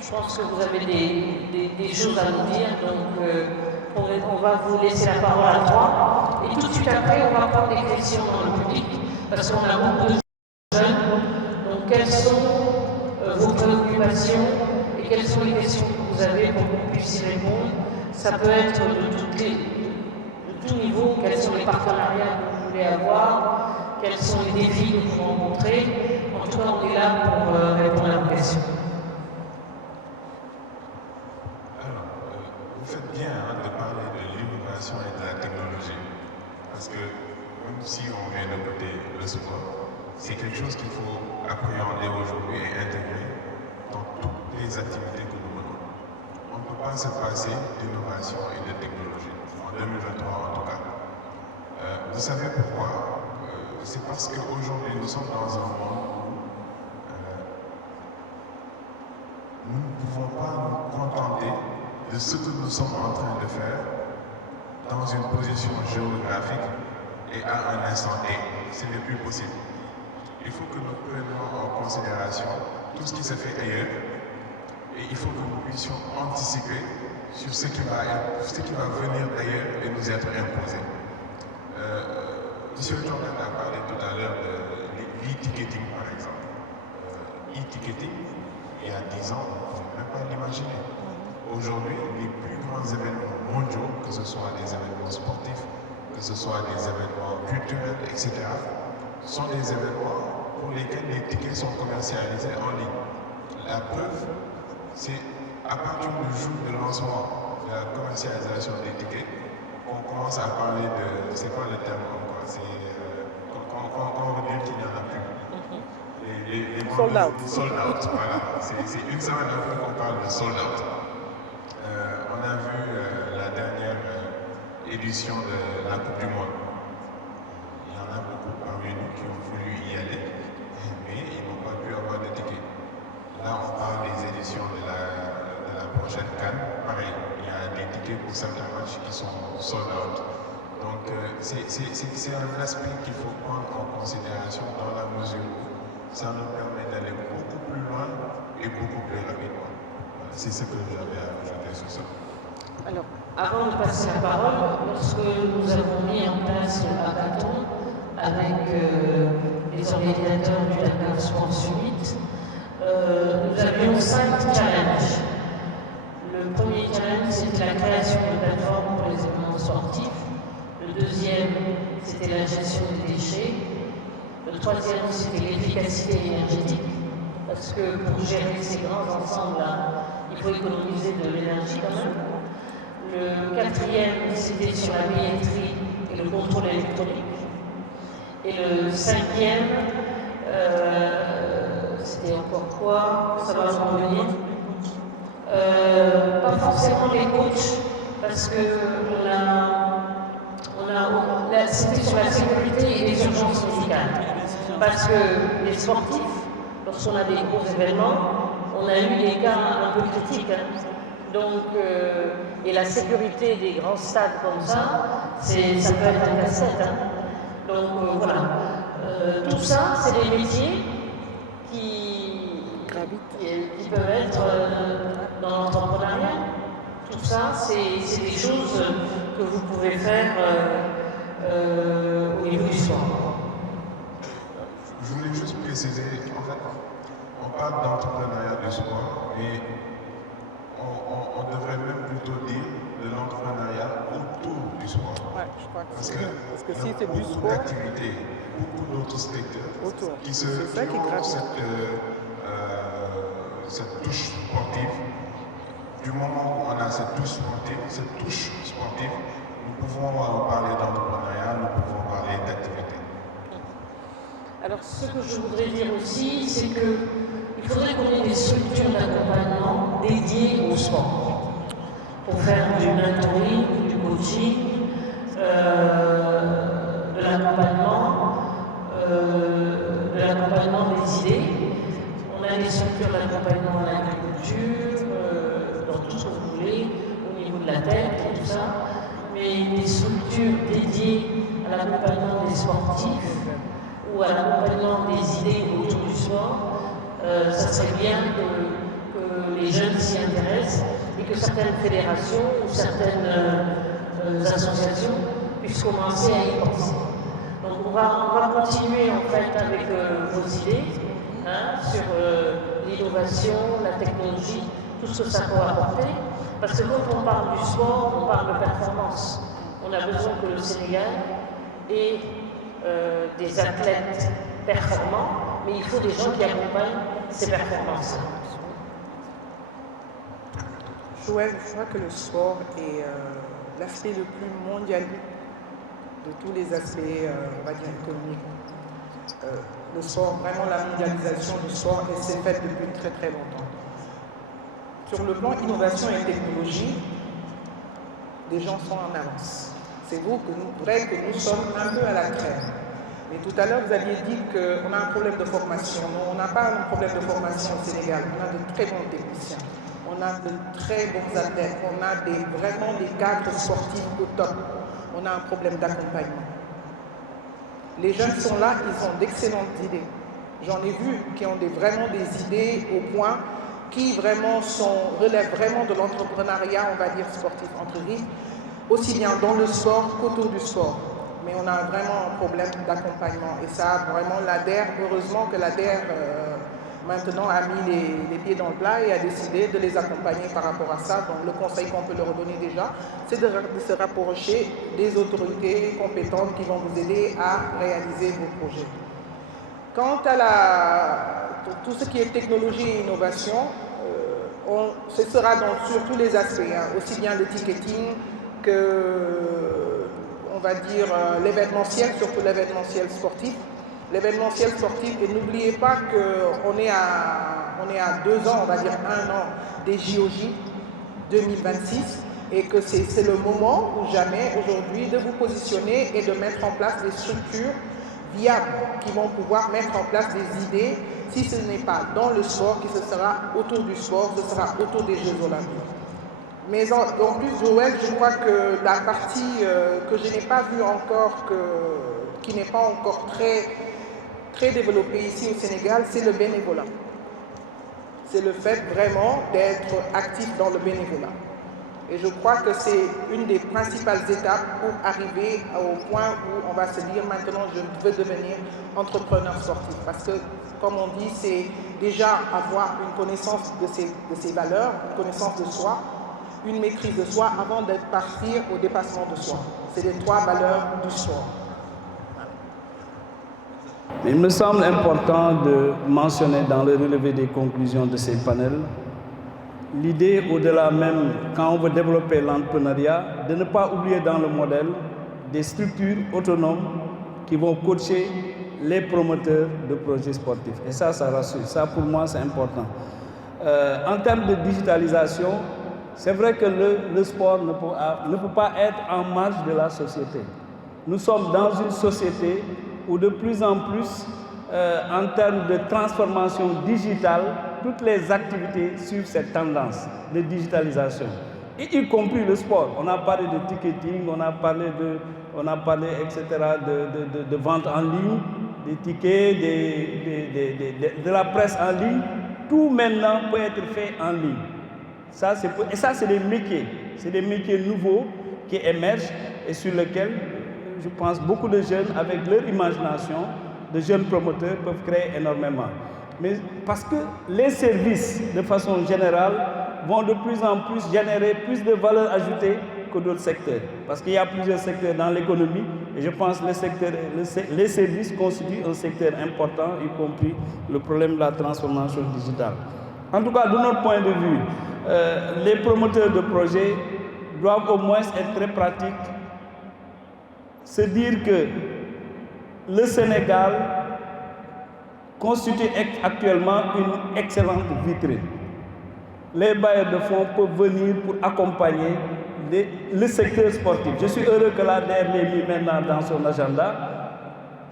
je pense que vous avez des choses à nous dire, donc on va vous laisser la parole à trois. Et tout de suite après, on va prendre des questions dans le public, parce qu'on a beaucoup de jeunes. Donc quelles sont vos préoccupations et quelles sont les questions que vous avez pour qu'on puisse y répondre? Ça peut être de tout niveau, quels sont les partenariats que vous voulez avoir, quels sont les défis que vous rencontrez. En tout cas, on est là pour répondre à vos questions. Alors, vous faites bien de parler de l'innovation et de la technologie, parce que même si on vient de côté le sport, c'est quelque chose qu'il faut appréhender aujourd'hui et intégrer dans toutes les activités que nous menons. On ne peut pas se passer d'innovation et de technologie, en 2023 en tout cas. Vous savez pourquoi? C'est parce qu'aujourd'hui nous sommes dans un monde où nous ne pouvons pas nous contenter de ce que nous sommes en train de faire dans une position géographique et à un instant T. Ce n'est plus possible. Il faut que nous prenions en considération tout ce qui se fait ailleurs et il faut que nous puissions anticiper sur ce qui va venir d'ailleurs et nous être imposé. Monsieur Jordan a parlé tout à l'heure de l'e-ticketing par exemple. E-ticketing, il y a 10 ans, on ne pouvait même pas l'imaginer. Aujourd'hui, les plus grands événements mondiaux, que ce soit des événements sportifs, que ce soit des événements culturels, etc., sont des événements pour lesquels les tickets sont commercialisés en ligne. La preuve, c'est à partir du jour de lancement de la commercialisation des tickets qu'on commence à parler de, c'est quoi le terme encore, c'est quand on veut dire qu'il n'y en a plus. Les sold out. Sold out, voilà. C'est une semaine après qu'on parle de sold out. On a vu la dernière édition de la Coupe du Monde. Il y en a beaucoup parmi nous qui ont voulu y aller, mais ils n'ont pas pu avoir de tickets. Là, on parle des éditions de la prochaine CAN. Pareil, il y a des tickets pour certains matchs qui sont sold out. Donc, c'est un aspect qu'il faut prendre en considération dans la mesure où ça nous permet d'aller beaucoup plus loin et beaucoup plus rapidement. Voilà, c'est ce que j'avais à ajouter sur ça. Alors, avant de passer la parole, lorsque nous avons mis en place le hackathon avec les organisateurs du Dakar Sport Summit, nous avions 5 challenges. Le premier challenge, c'était la création de plateformes pour les événements sportifs. Le deuxième, c'était la gestion des déchets. Le troisième, c'était l'efficacité énergétique. Parce que pour gérer ces grands ensembles-là, il faut économiser de l'énergie quand même. Le quatrième, c'était sur la billetterie et le contrôle électronique. Et le cinquième, c'était encore quoi? Ça va me revenir. Pas forcément les coachs, parce que c'était sur la sécurité et les urgences médicales. Parce que les sportifs, lorsqu'on a des gros événements, on a eu des cas un peu critiques. Donc, et la sécurité des grands stades comme ça, ça peut être un casse-tête. Hein. Donc voilà, tout ça, c'est des métiers qui peuvent être dans l'entrepreneuriat. Tout ça, c'est des choses que vous pouvez faire au niveau du sport. Je voulais juste préciser, en fait, on parle d'entrepreneuriat du sport, mais on devrait même plutôt dire de l'entrepreneuriat autour du sport. Ouais, je crois que Parce que que si c'est du beaucoup sport, d'activités, beaucoup d'autres secteurs autour. qui C'est ça qui ont gravite. cette touche sportive. Du moment où on a cette touche sportive, nous pouvons parler d'entrepreneuriat, nous pouvons parler d'activité. Alors, ce que je voudrais dire aussi, c'est qu'il faudrait qu'on ait des structures d'accompagnement dédiées au sport pour faire du mentoring, du coaching, de l'accompagnement des idées. On a des structures d'accompagnement à l'agriculture, dans tout ce que vous voulez, au niveau de la tête et tout ça, mais des structures dédiées à l'accompagnement des sportifs ou à l'accompagnement des idées autour du sport, ça serait bien que les jeunes s'y intéressent et que certaines fédérations ou certaines associations puissent commencer à y penser. Donc on va continuer en fait avec vos idées sur l'innovation, la technologie, tout ce que ça peut apporter. Parce que quand on parle du sport, on parle de performance. On a besoin que le Sénégal ait des athlètes performants, mais il faut des gens qui accompagnent ces performances. Joël, je crois que le sport est l'aspect le plus mondial de tous les aspects, on va dire, économiques. Le sport, vraiment la mondialisation du sport, et c'est fait depuis très très longtemps. Sur le plan innovation et technologie, les gens sont en avance. C'est vrai que nous sommes un peu à la traîne. Mais tout à l'heure, vous aviez dit qu'on a un problème de formation. Non, on n'a pas un problème de formation au Sénégal. On a de très bons techniciens. On a de très bons athlètes. On a vraiment des cadres sportifs au top. On a un problème d'accompagnement. Les jeunes sont là, ils ont d'excellentes idées. J'en ai vu qui ont vraiment des idées au point, qui vraiment relèvent vraiment de l'entrepreneuriat, on va dire sportif, entreprise, aussi bien dans le sport qu'autour du sport. Mais on a vraiment un problème d'accompagnement. Et ça, vraiment, l'ADER, heureusement que l'ADER maintenant a mis les pieds dans le plat et a décidé de les accompagner par rapport à ça. Donc le conseil qu'on peut leur donner déjà, c'est de se rapprocher des autorités compétentes qui vont vous aider à réaliser vos projets. Quant à tout ce qui est technologie et innovation, ce sera sur tous les aspects, aussi bien le ticketing que, on va dire, l'événementiel, surtout l'événementiel sportif. L'événementiel sportif, et n'oubliez pas qu'on est à 2 ans, on va dire 1 an des JOJ 2026 et que c'est le moment ou jamais aujourd'hui de vous positionner et de mettre en place des structures viables qui vont pouvoir mettre en place des idées. Si ce n'est pas dans le sport, ce sera autour du sport, ce sera autour des Jeux Olympiques. Mais en plus, Joël, je crois que la partie que je n'ai pas vue encore, qui n'est pas encore très développée ici au Sénégal, c'est le bénévolat. C'est le fait vraiment d'être actif dans le bénévolat. Et je crois que c'est une des principales étapes pour arriver au point où on va se dire maintenant je veux devenir entrepreneur sportif. Parce que, comme on dit, c'est déjà avoir une connaissance de ses valeurs, une connaissance de soi, une maîtrise de soi avant de partir au dépassement de soi. C'est les 3 valeurs du sport. Il me semble important de mentionner dans le relevé des conclusions de ces panels l'idée, au-delà même, quand on veut développer l'entrepreneuriat, de ne pas oublier dans le modèle des structures autonomes qui vont coacher les promoteurs de projets sportifs. Et ça rassure. Ça, pour moi, c'est important. En termes de digitalisation, c'est vrai que le sport ne peut pas être en marge de la société. Nous sommes dans une société où de plus en plus, en termes de transformation digitale, toutes les activités suivent cette tendance de digitalisation, et y compris le sport. On a parlé de ticketing, on a parlé etc., de vente en ligne, des tickets, de la presse en ligne. Tout maintenant peut être fait en ligne. Et ça, c'est des métiers nouveaux qui émergent et sur lesquels, je pense, beaucoup de jeunes, avec leur imagination, de jeunes promoteurs peuvent créer énormément. Mais parce que les services, de façon générale, vont de plus en plus générer plus de valeur ajoutée que d'autres secteurs. Parce qu'il y a plusieurs secteurs dans l'économie, et je pense que les services constituent un secteur important, y compris le problème de la transformation digitale. En tout cas, de notre point de vue, les promoteurs de projets doivent au moins être très pratiques, se dire que le Sénégal constitue actuellement une excellente vitrine. Les bailleurs de fonds peuvent venir pour accompagner le secteur sportif. Je suis heureux que l'ADER l'ait mis maintenant dans son agenda.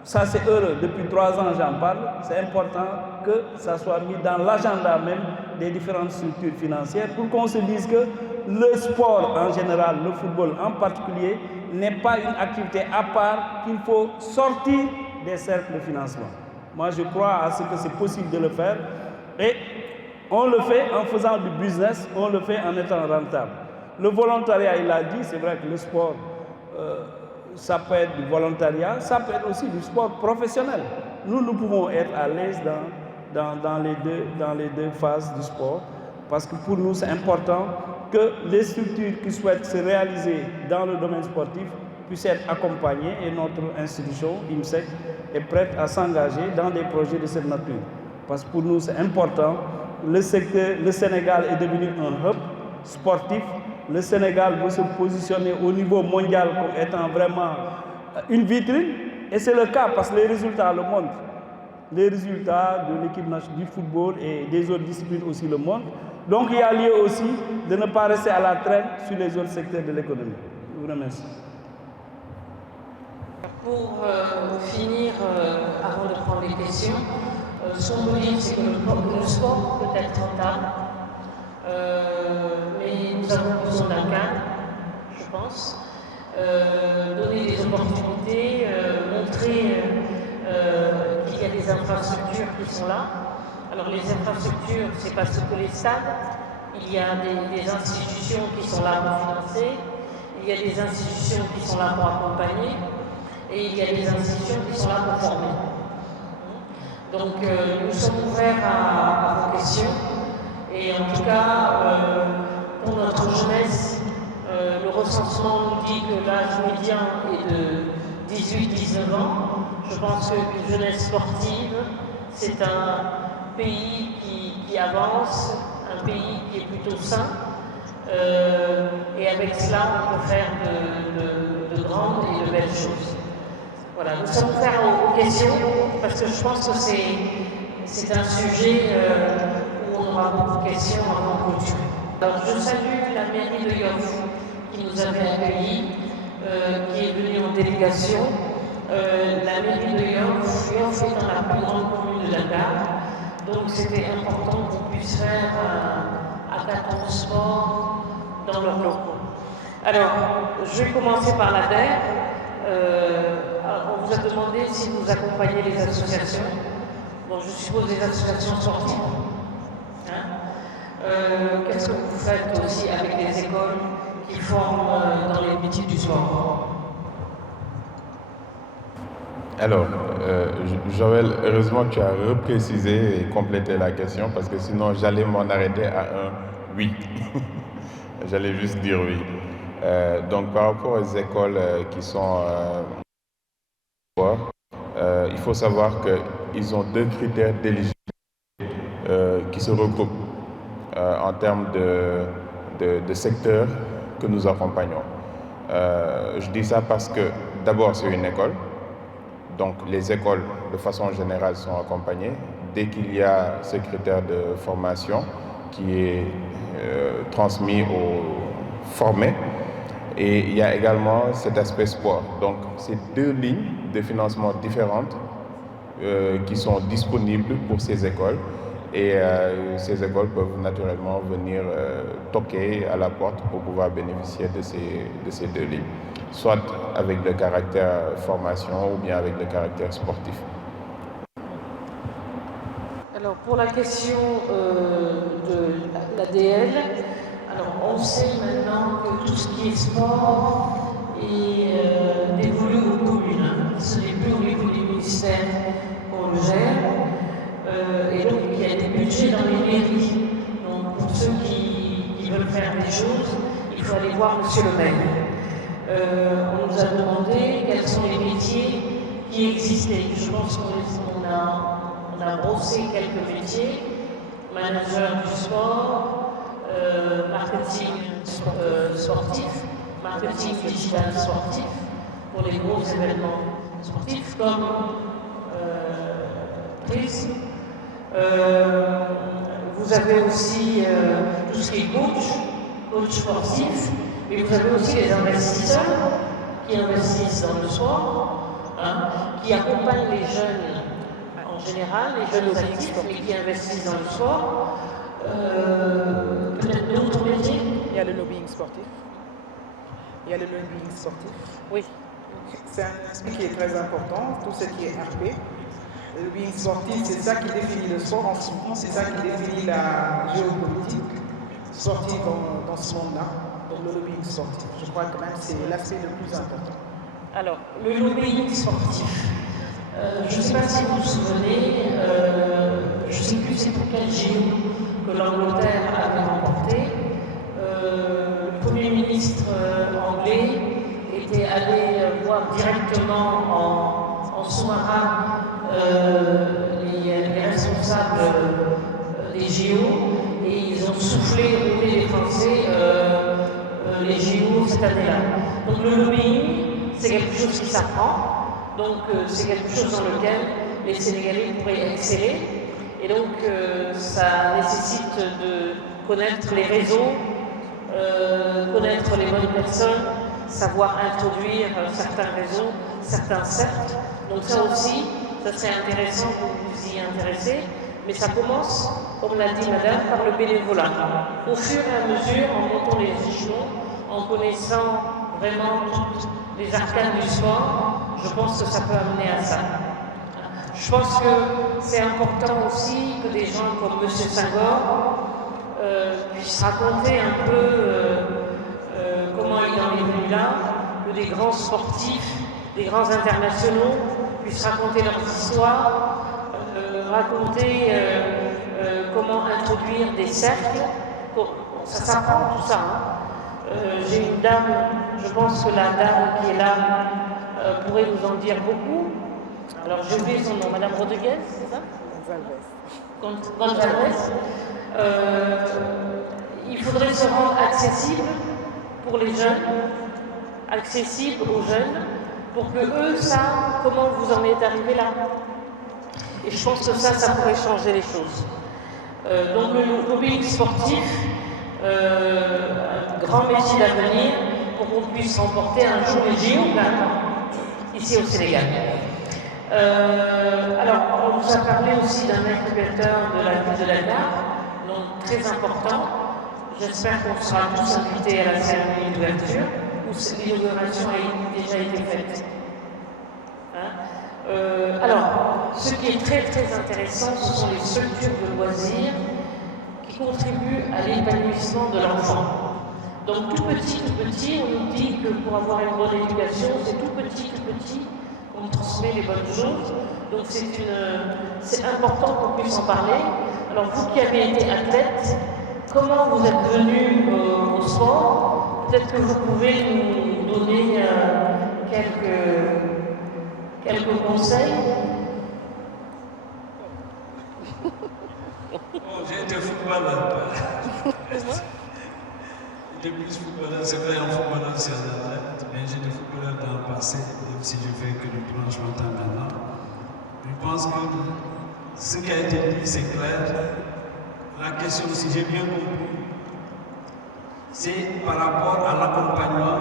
Ça, c'est heureux. Depuis 3 ans, j'en parle. C'est important que ça soit mis dans l'agenda même des différentes structures financières pour qu'on se dise que le sport en général, le football en particulier, n'est pas une activité à part, qu'il faut sortir des cercles de financement. Moi, je crois à ce que c'est possible de le faire. Et on le fait en faisant du business, on le fait en étant rentable. Le volontariat, il l'a dit, c'est vrai que le sport, ça peut être du volontariat, ça peut être aussi du sport professionnel. Nous pouvons être à l'aise dans les deux phases du sport, parce que pour nous, c'est important que les structures qui souhaitent se réaliser dans le domaine sportif puissent être accompagnées, et notre institution, IMSEC, est prête à s'engager dans des projets de cette nature. Parce que pour nous, c'est important. Le Sénégal est devenu un hub sportif. Le Sénégal veut se positionner au niveau mondial comme étant vraiment une vitrine. Et c'est le cas parce que les résultats le montrent. Les résultats de l'équipe nationale du football et des autres disciplines aussi le montrent. Donc il y a lieu aussi de ne pas rester à la traîne sur les autres secteurs de l'économie. Je vous remercie. Pour finir, avant de prendre les questions, ce qu'on peut dire, c'est que le sport peut être rentable, mais nous avons besoin d'un cadre, je pense, donner des opportunités, montrer qu'il y a des infrastructures qui sont là. Alors les infrastructures, c'est pas ce que les stades, il y a des institutions qui sont là pour financer, il y a des institutions qui sont là pour accompagner, et il y a des institutions qui sont là pour former. Donc nous sommes ouverts à vos questions, et en tout cas, pour notre jeunesse, le recensement nous dit que l'âge médian est de 18-19 ans. Je pense qu'une jeunesse sportive, c'est un pays qui avance, un pays qui est plutôt sain, et avec cela, on peut faire de grandes et de belles choses. Voilà, nous sommes ouverts aux questions, parce que je pense que c'est un sujet où on aura beaucoup de questions avant de clôturer. Alors, je salue la mairie de Yoff qui nous avait accueillis, qui est venue en délégation. La mairie de Yoff étant la plus grande commune de Dakar, donc c'était important qu'on puisse faire un hackathon sport dans leurs locaux. Alors, je vais commencer par l'ADER. On vous a demandé si vous accompagnez les associations. Bon, je suppose les associations sportives. Qu'est-ce que vous faites aussi avec les écoles qui forment dans les métiers du sport? Alors, Joël, heureusement que tu as reprécisé et complété la question, parce que sinon j'allais m'en arrêter à un oui. J'allais juste dire oui. Donc par rapport aux écoles qui sont il faut savoir qu'ils ont 2 critères d'éligibilité qui se regroupent en termes de secteurs que nous accompagnons. Je dis ça parce que d'abord c'est une école, donc les écoles de façon générale sont accompagnées. Dès qu'il y a ce critère de formation qui est transmis aux formés, et il y a également cet aspect sport. Donc, c'est 2 lignes de financement différentes qui sont disponibles pour ces écoles. Et ces écoles peuvent naturellement venir toquer à la porte pour pouvoir bénéficier de ces deux lignes, soit avec le caractère formation ou bien avec le caractère sportif. Alors pour la question de l'ADL, alors on sait maintenant que tout ce qui est sport est dévolu aux communes. Ce n'est plus au niveau du ministère qu'on le gère. Et donc il y a des budgets dans les mairies. Donc pour ceux qui veulent faire des choses, il faut aller voir monsieur le maire. On nous a demandé quels sont les métiers qui existaient. Je pense qu'on a brossé quelques métiers, manager du sport, marketing sportif, marketing digital sportif pour les gros événements sportifs comme Prism. Vous avez aussi tout ce qui est coach sportif, mais vous avez aussi les investisseurs qui investissent dans le sport, qui accompagnent les jeunes en général, les jeunes actifs, mais qui investissent dans le sport. Peut-être d'autres métiers. Il y a le lobbying sportif. Oui. C'est un aspect qui est très important, tout ce qui est RP. Le lobbying sportif, c'est ça qui définit le sport en ce moment, c'est ça qui définit la géopolitique sportive dans ce monde-là. Donc le lobbying sportif, je crois quand même que c'est l'aspect le plus important. Alors, le lobbying sportif. Je ne sais pas si vous vous souvenez, je ne sais plus c'est pour quel JO que l'Angleterre avait remporté. Le Premier ministre anglais était allé voir directement en sous-marin les responsables des JO et ils ont soufflé au nez des Français les JO cette année-là. Donc le lobbying, c'est quelque chose qui s'apprend. Donc c'est quelque chose dans lequel les Sénégalais pourraient exceller. Et donc ça nécessite de connaître les réseaux, connaître les bonnes personnes, savoir introduire certains réseaux, certains cercles. Donc ça aussi, ça serait intéressant que vous vous y intéressez. Mais ça commence, comme l'a dit madame, par le bénévolat. Au fur et à mesure, en montant les échelons, en connaissant vraiment toutes les arcanes du sport, je pense que ça peut amener à ça. Je pense que c'est important aussi que des gens comme M. Senghor puissent raconter un peu comment il en est venu là, que des grands sportifs, des grands internationaux puissent raconter leurs histoires, raconter comment introduire des cercles. Ça s'apprend tout ça. J'ai une dame, je pense que la dame qui est là pourrait nous en dire beaucoup. Alors j'ai oublié son nom, Madame Rodriguez, c'est ça? Gonzalez. Il faudrait se rendre accessible pour les jeunes, accessible aux jeunes, pour que eux savent comment vous en êtes arrivé là. Et je pense que ça pourrait changer les choses. Donc le lobbying sportif, un grand métier d'avenir pour qu'on puisse remporter un jour les JO ici au Sénégal. Alors, on nous a parlé aussi d'un incubateur de la ville de Dakar, donc très important. J'espère qu'on sera tous invités à la cérémonie d'ouverture, où l'inauguration a déjà été faite. Alors, ce qui est très très intéressant, ce sont les structures de loisirs qui contribuent à l'épanouissement de l'enfant. Donc tout petit, on nous dit que pour avoir une bonne éducation, c'est tout petit, on transmet les bonnes choses. Donc c'est important qu'on puisse en parler. Alors vous qui avez été athlète, comment vous êtes venu au sport? Peut-être que vous pouvez nous donner quelques conseils. Bon, j'ai été footballeur. J'étais plus footballeur, c'est vrai, en footballeur, c'est un athlète, mais j'étais footballeur dans le passé, même si je fais que du planchement maintenant. Je pense que ce qui a été dit, c'est clair. La question, si j'ai bien compris, c'est par rapport à l'accompagnement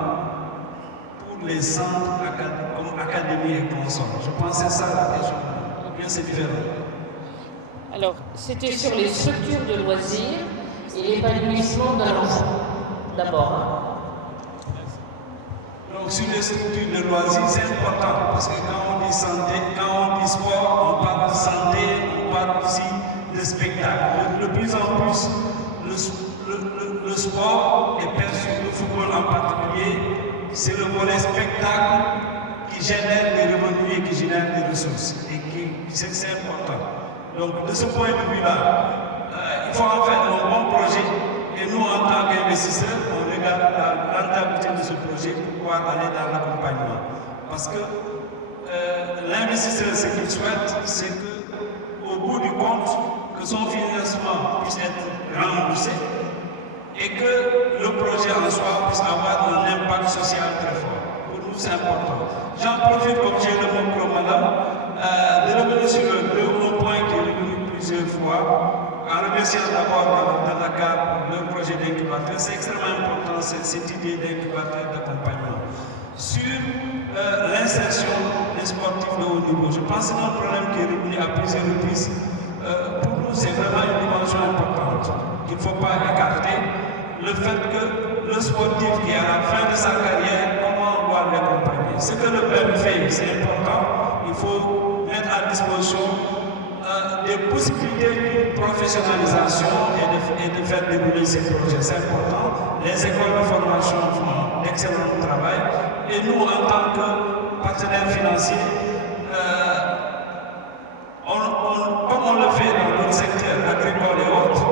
pour les centres comme académie et consorts. Je pense que c'est ça la question, ou bien c'est différent. Alors, c'était sur les structures de loisirs et l'épanouissement de l'enfant, d'abord. Donc, sur les structures de loisirs, c'est important parce que quand on dit santé, quand on dit sport, on parle de santé, on parle aussi de spectacle. De plus en plus, le sport est perçu, le football en particulier, c'est le volet spectacle qui génère des revenus et qui génère des ressources. Et c'est important. Donc, de ce point de vue-là, il faut en faire un bon projet. Et nous, en tant qu'investisseurs, on regarde la rentabilité de ce projet pour pouvoir aller dans l'accompagnement. Parce que l'investisseur, ce qu'il souhaite, c'est qu'au bout du compte, que son financement puisse être remboursé et que le projet en soi puisse avoir un impact social très fort. Pour nous, c'est important. J'en profite, comme j'ai le mot pour madame, de revenir sur le point qui est revenu plusieurs fois, en remerciant d'abord de Dakar pour le projet d'incubateur. C'est extrêmement important cette idée d'incubateur d'accompagnement. Sur l'insertion des sportifs de haut niveau, je pense que c'est un problème qui est revenu à plusieurs reprises. Pour nous, c'est vraiment une dimension importante qu'il ne faut pas écarter. Le fait que le sportif qui est à la fin de sa carrière, comment on doit l'accompagner. Ce que le peuple fait, c'est important. Il faut mettre à disposition des possibilités de professionnalisation et de faire dérouler ces projets. C'est important. Les écoles de formation font d'excellent travail. Et nous, en tant que partenaires financiers, comme on le fait dans d'autres secteurs agricoles et autres,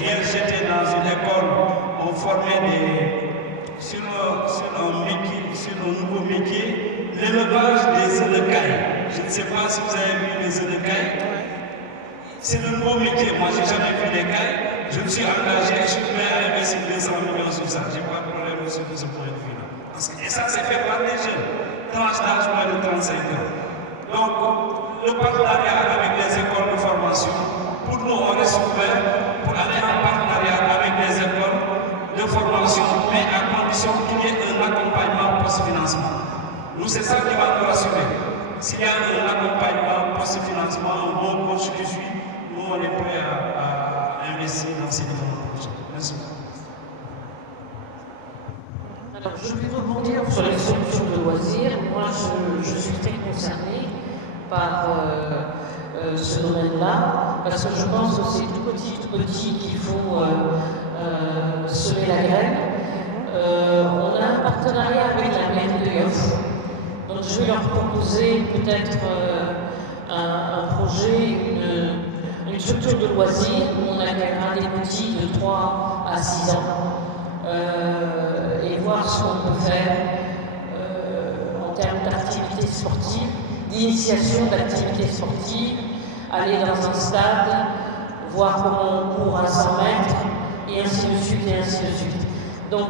hier j'étais dans une école, on formait sur un nouveau métier, l'élevage des œufs de caille. Je ne sais pas si vous avez vu les œufs de caille. C'est le nouveau métier. Moi, je n'ai jamais vu les cailles. Je me suis engagé, je suis prêt à investir 200 millions sur ça. Je n'ai pas de problème de ce point de vue-là. Et ça, c'est fait par des jeunes, tranche d'âge moins de 35 ans. Donc, le partenariat avec les écoles de formation, pour nous, on reste ouvert pour aller en partenariat avec les écoles de formation, mais à condition qu'il y ait un accompagnement post-financement. Nous, c'est ça qui va nous rassurer. S'il y a un accompagnement post-financement, un bon coach qui suit, nous, on est prêt à investir dans ces différents projets. Merci. Alors, je vais rebondir sur les solutions de loisirs. Moi, je suis très concernée par ce domaine-là, parce que je pense que c'est tout petit qu'il faut semer la graine. On a un partenariat avec la mairie de Yoff. Donc, je vais leur proposer peut-être un projet, une structure de loisirs où on accueillera des petits de 3 à 6 ans. Et voir ce qu'on peut faire en termes d'activités sportives, d'initiation d'activités sportives, aller dans un stade, voir comment on court à 100 mètres, et ainsi de suite, et ainsi de suite. Donc,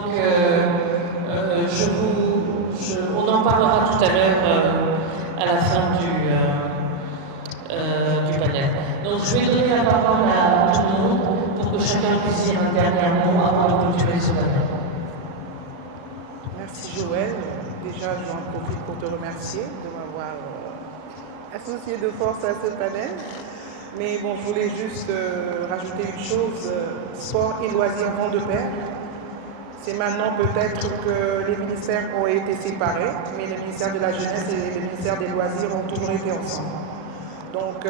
on en parlera tout à l'heure à la fin du panel. Donc, je vais donner la parole à tout le monde pour que chacun puisse dire un dernier mot avant de clôturer ce panel. Merci Joël. Déjà, j'en profite pour te remercier de m'avoir associé de force à ce panel. Mais bon, je voulais juste rajouter une chose. Sport et loisirs vont de pair. C'est maintenant peut-être que les ministères ont été séparés, mais le ministère de la Jeunesse et le ministère des Loisirs ont toujours été ensemble. Donc,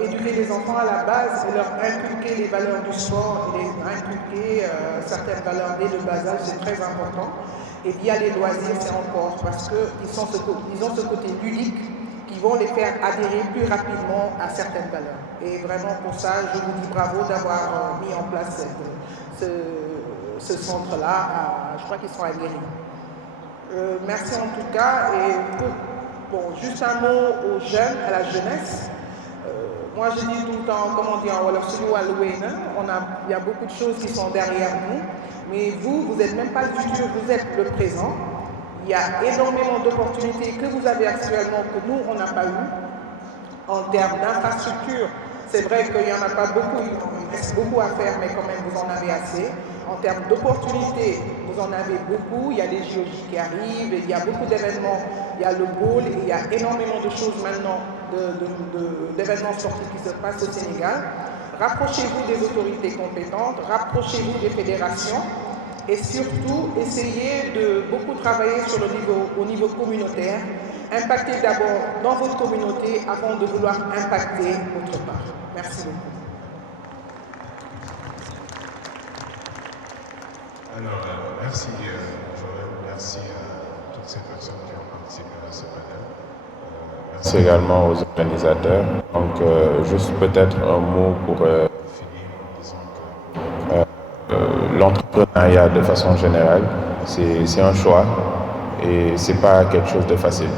éduquer les enfants à la base et leur inculquer les valeurs du sport et les inculquer certaines valeurs dès le bas âge, c'est très important. Et via les loisirs, c'est encore parce qu'ils ont ce côté ludique qui vont les faire adhérer plus rapidement à certaines valeurs. Et vraiment pour ça, je vous dis bravo d'avoir mis en place ce centre-là. Je crois qu'ils sont aguerris. Merci en tout cas. Et bon, juste un mot aux jeunes, à la jeunesse. Moi, je dis tout le temps, comme on dit en Wolof, il y a beaucoup de choses qui sont derrière nous, mais vous n'êtes même pas le futur, vous êtes le présent. Il y a énormément d'opportunités que vous avez actuellement que nous, on n'a pas eu en termes d'infrastructure. C'est vrai qu'il n'y en a pas beaucoup, il reste beaucoup à faire, mais quand même, vous en avez assez. En termes d'opportunités, vous en avez beaucoup. Il y a les JOJ qui arrivent, il y a beaucoup d'événements. Il y a le bowl et il y a énormément de choses maintenant, d'événements sportifs qui se passent au Sénégal. Rapprochez-vous des autorités compétentes, rapprochez-vous des fédérations et surtout essayez de beaucoup travailler sur au niveau communautaire. Impactez d'abord dans votre communauté avant de vouloir impacter autre part. Merci beaucoup. Alors, merci Joël, merci à toutes ces personnes qui ont participé à ce panel. Merci également aux organisateurs. Donc, juste peut-être un mot pour finir en disant que l'entrepreneuriat de façon générale, c'est un choix et c'est pas quelque chose de facile.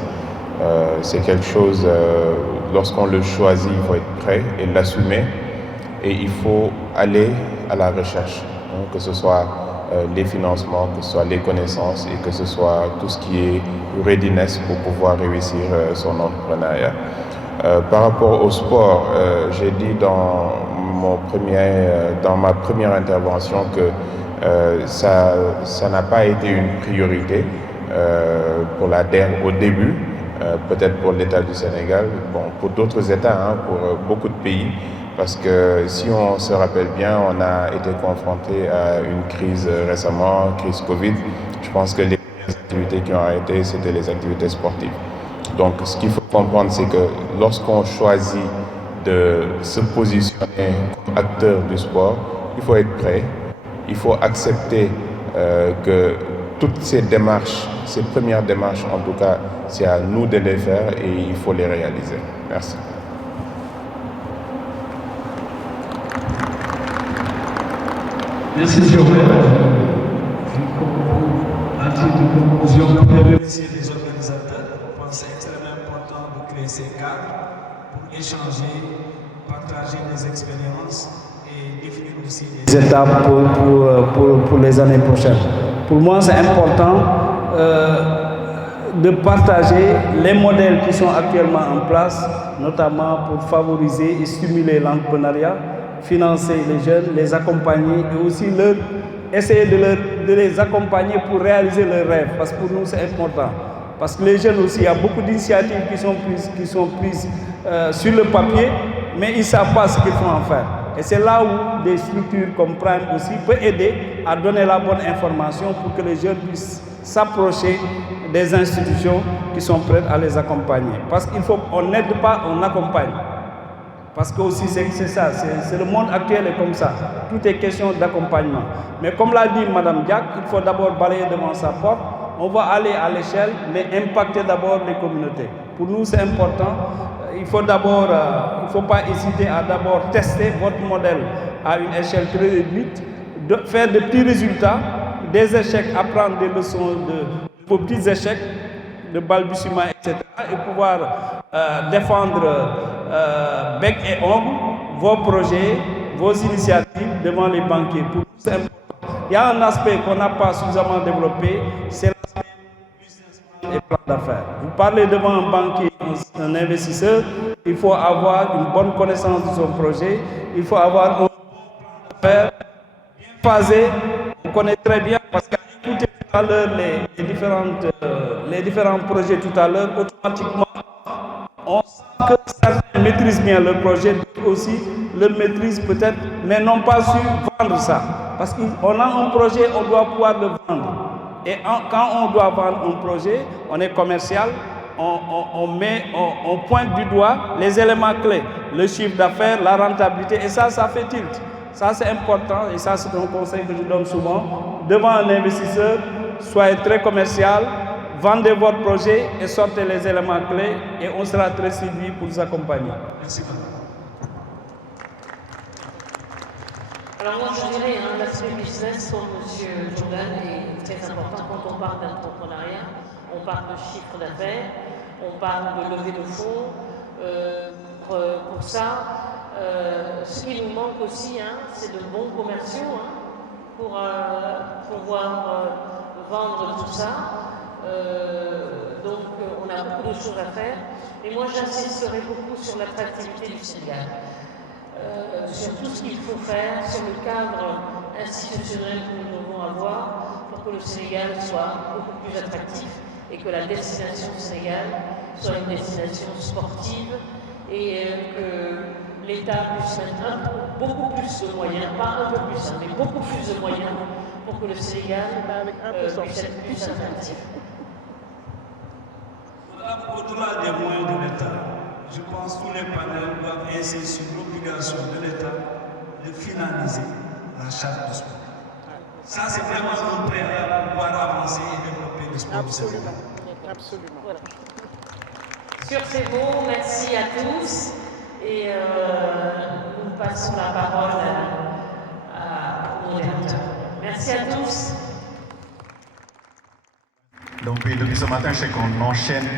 C'est quelque chose, lorsqu'on le choisit, il faut être prêt et l'assumer et il faut aller à la recherche, hein, que ce soit les financements, que ce soit les connaissances et que ce soit tout ce qui est readiness pour pouvoir réussir son entrepreneuriat. Par rapport au sport, j'ai dit dans ma première intervention que ça n'a pas été une priorité pour la DER au début, peut-être pour l'État du Sénégal, bon, pour d'autres États, hein, pour beaucoup de pays. Parce que si on se rappelle bien, on a été confronté à une crise récemment, crise Covid. Je pense que les premières activités qui ont arrêté, c'était les activités sportives. Donc ce qu'il faut comprendre, c'est que lorsqu'on choisit de se positionner comme acteur du sport, il faut être prêt, il faut accepter que toutes ces démarches, ces premières démarches en tout cas, c'est à nous de les faire et il faut les réaliser. Merci. Merci Joël. À titre de conclusion, je remercie les organisateurs. Je pense que c'est extrêmement important de créer ces cadres pour échanger, partager des expériences et définir aussi des étapes pour les années prochaines. Pour moi, c'est important de partager les modèles qui sont actuellement en place, notamment pour favoriser et stimuler l'entrepreneuriat, financer les jeunes, les accompagner et aussi essayer de les accompagner pour réaliser leurs rêves. Parce que pour nous, c'est important. Parce que les jeunes aussi, il y a beaucoup d'initiatives qui sont prises sur le papier, mais ils ne savent pas ce qu'il faut en faire. Et c'est là où des structures comme Prime aussi peuvent aider à donner la bonne information pour que les jeunes puissent s'approcher des institutions qui sont prêtes à les accompagner. Parce qu'on n'aide pas, on accompagne. Parce que aussi c'est ça, c'est le monde actuel est comme ça. Tout est question d'accompagnement. Mais comme l'a dit Mme Diack, il faut d'abord balayer devant sa porte. On va aller à l'échelle, mais impacter d'abord les communautés. Pour nous, c'est important. Il faut pas hésiter à d'abord tester votre modèle à une échelle très réduite, de faire de petits résultats, des échecs, apprendre des leçons de vos petits échecs, de balbutiements, etc. et pouvoir défendre bec et ongle vos projets, vos initiatives devant les banquiers. Pour nous, c'est important. Il y a un aspect qu'on n'a pas suffisamment développé, c'est l'aspect business plan et plan d'affaires. Vous parlez devant un banquier, un investisseur, il faut avoir une bonne connaissance de son projet, il faut avoir un bon plan d'affaires bien phasé. On connaît très bien parce qu'à écouter tout à l'heure les différents projets tout à l'heure, automatiquement, on sent que certains maîtrisent bien le projet, d'autres aussi le maîtrisent peut-être, mais n'ont pas su vendre ça. Parce qu'on a un projet, on doit pouvoir le vendre. Et quand on doit vendre un projet, on est commercial, on pointe du doigt les éléments clés, le chiffre d'affaires, la rentabilité, et ça fait tilt. Ça, c'est important, et ça, c'est un conseil que je donne souvent. Devant un investisseur, soyez très commercial, vendez votre projet et sortez les éléments clés, et on sera très séduit pour vous accompagner. Merci. Alors moi, je dirais, l'aspect business pour M. Jordan est très important quand on parle d'entrepreneuriat. On parle de chiffre d'affaires, on parle de levée de fonds. Pour ça, ce qui nous manque aussi, c'est de bons commerciaux pour pouvoir vendre tout ça. Donc, on a beaucoup de choses à faire. Et moi, j'insisterai beaucoup sur l'attractivité du Sénégal. Sur tout ce qu'il faut faire, sur le cadre institutionnels que nous devons avoir pour que le Sénégal soit beaucoup plus attractif et que la destination du Sénégal soit une destination sportive et que l'État puisse mettre beaucoup plus de moyens, pas un peu plus, mais beaucoup plus de moyens pour que le Sénégal puisse être plus attractif. Au-delà des moyens de l'État, je pense que tous les panels doivent insister sur l'obligation de l'État de finaliser la charte du sport. Ça, c'est vraiment un préalable pour pouvoir avancer et développer le sport du Sénégal. Absolument. Voilà. Sur ces mots, merci à tous et nous passons la parole au modérateur. Merci à tous. Donc oui, depuis ce matin, je sais qu'on enchaîne